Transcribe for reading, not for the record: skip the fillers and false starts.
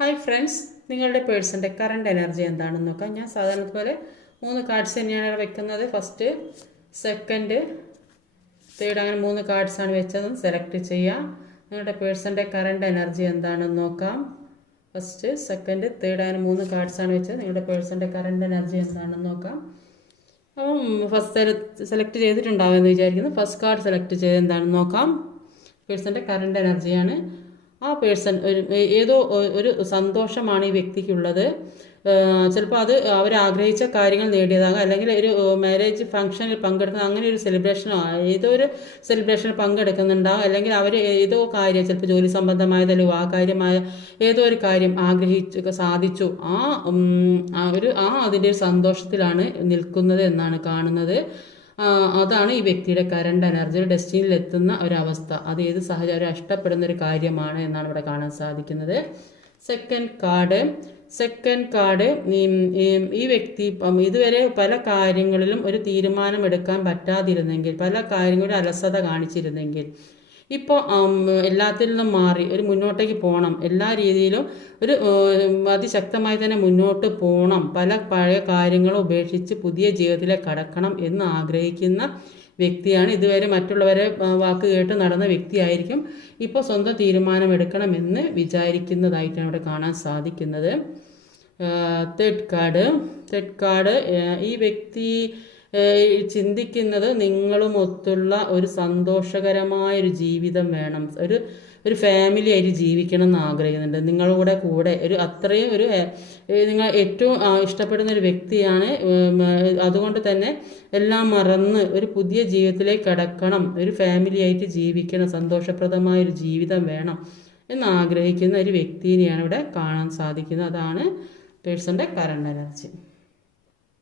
Hi friends, നിങ്ങളുടെ പേഴ്സൻ്റെ current energy എന്താണെന്ന് നോക്കാം. ഞാൻ സാധാരണ പോലെ 3 കാർഡ്സ് തന്നെയാണ് വെക്കുന്നത്. ഫസ്റ്റ്, സെക്കൻഡ്, തേർഡ്, അങ്ങനെ 3 കാർഡ്സാണ് വെച്ചത്. സെലക്ട് ചെയ്യാം. നിങ്ങളുടെ പേഴ്സൻ്റെ കറണ്ട് എനർജി എന്താണെന്ന് നോക്കാം. ഫസ്റ്റ്, സെക്കൻഡ്, തേർഡ്, അങ്ങനെ 3 കാർഡ്സാണ് വെച്ചത്. നിങ്ങളുടെ പേഴ്സൻ്റെ കറണ്ട് എനർജി എന്താണെന്ന് നോക്കാം. അപ്പം ഫസ്റ്റ് സെലക്ട് ചെയ്തിട്ടുണ്ടാവുമെന്ന് വിചാരിക്കുന്നു. ഫസ്റ്റ് കാർഡ് സെലക്ട് ചെയ്ത് എന്താണെന്ന് നോക്കാം. പേഴ്സൻ്റെ കറണ്ട് എനർജിയാണ്. ആ പേഴ്സൺ ഏതോ ഒരു സന്തോഷമാണ് ഈ വ്യക്തിക്കുള്ളത്. ചിലപ്പോൾ അത് അവരാഗ്രഹിച്ച കാര്യങ്ങൾ നേടിയതാകാം, അല്ലെങ്കിൽ ഒരു മാരേജ് ഫംഗ്ഷനിൽ പങ്കെടുക്കുന്ന അങ്ങനെ ഒരു സെലിബ്രേഷനോ ഏതോ ഒരു സെലിബ്രേഷനിൽ പങ്കെടുക്കുന്നുണ്ടാകും. അല്ലെങ്കിൽ അവർ ഏതോ കാര്യം, ചിലപ്പോൾ ജോലി സംബന്ധമായതല്ലോ ആ കാര്യമായ ഏതോ ഒരു കാര്യം ആഗ്രഹിച്ച് സാധിച്ചു. അതിൻ്റെ ഒരു സന്തോഷത്തിലാണ് നിൽക്കുന്നത് എന്നാണ് കാണുന്നത്. അതാണ് ഈ വ്യക്തിയുടെ കറണ്ട് എനർജി. ഡെസ്റ്റിനിയിൽ എത്തുന്ന ഒരവസ്ഥ, അത് ഏത് സാഹചര്യം ഇഷ്ടപ്പെടുന്ന ഒരു കാര്യമാണ് എന്നാണ് ഇവിടെ കാണാൻ സാധിക്കുന്നത്. സെക്കൻഡ് കാർഡ് ഈ വ്യക്തി ഇതുവരെ പല കാര്യങ്ങളിലും ഒരു തീരുമാനം എടുക്കാൻ പറ്റാതിരുന്നെങ്കിൽ, പല കാര്യങ്ങളിലും അലസത കാണിച്ചിരുന്നെങ്കിൽ, ഇപ്പോൾ എല്ലാത്തിൽ നിന്നും മാറി ഒരു മുന്നോട്ടേക്ക് പോകണം, എല്ലാ രീതിയിലും ഒരു അതിശക്തമായി തന്നെ മുന്നോട്ട് പോകണം, പല പഴയ കാര്യങ്ങളും ഉപേക്ഷിച്ച് പുതിയ ജീവിതത്തിലേക്ക് കടക്കണം എന്ന് ആഗ്രഹിക്കുന്ന വ്യക്തിയാണ്. ഇതുവരെ മറ്റുള്ളവരെ വാക്ക് കേട്ട് നടന്ന വ്യക്തിയായിരിക്കും. ഇപ്പോൾ സ്വന്തം തീരുമാനമെടുക്കണമെന്ന് വിചാരിക്കുന്നതായിട്ടാണ് ഇവിടെ കാണാൻ സാധിക്കുന്നത്. തേർഡ് കാർഡ് ഈ വ്യക്തി ചിന്തിക്കുന്നത് നിങ്ങളുമൊത്തുള്ള ഒരു സന്തോഷകരമായൊരു ജീവിതം വേണം, ഒരു ഫാമിലി ആയിട്ട് ജീവിക്കണം എന്ന് ആഗ്രഹിക്കുന്നുണ്ട്. നിങ്ങളുടെ കൂടെ അത്രയും നിങ്ങൾ ഏറ്റവും ഇഷ്ടപ്പെടുന്ന ഒരു വ്യക്തിയാണ്. അതുകൊണ്ട് തന്നെ എല്ലാം മറന്ന് ഒരു പുതിയ ജീവിതത്തിലേക്ക് കടക്കണം, ഒരു ഫാമിലി ആയിട്ട് ജീവിക്കണം, സന്തോഷപ്രദമായൊരു ജീവിതം വേണം എന്ന് ആഗ്രഹിക്കുന്ന ഒരു വ്യക്തിയെയാണ് ഇവിടെ കാണാൻ സാധിക്കുന്നത്. അതാണ് പേഴ്സൻ്റെ കറണ്ട് എനർജി.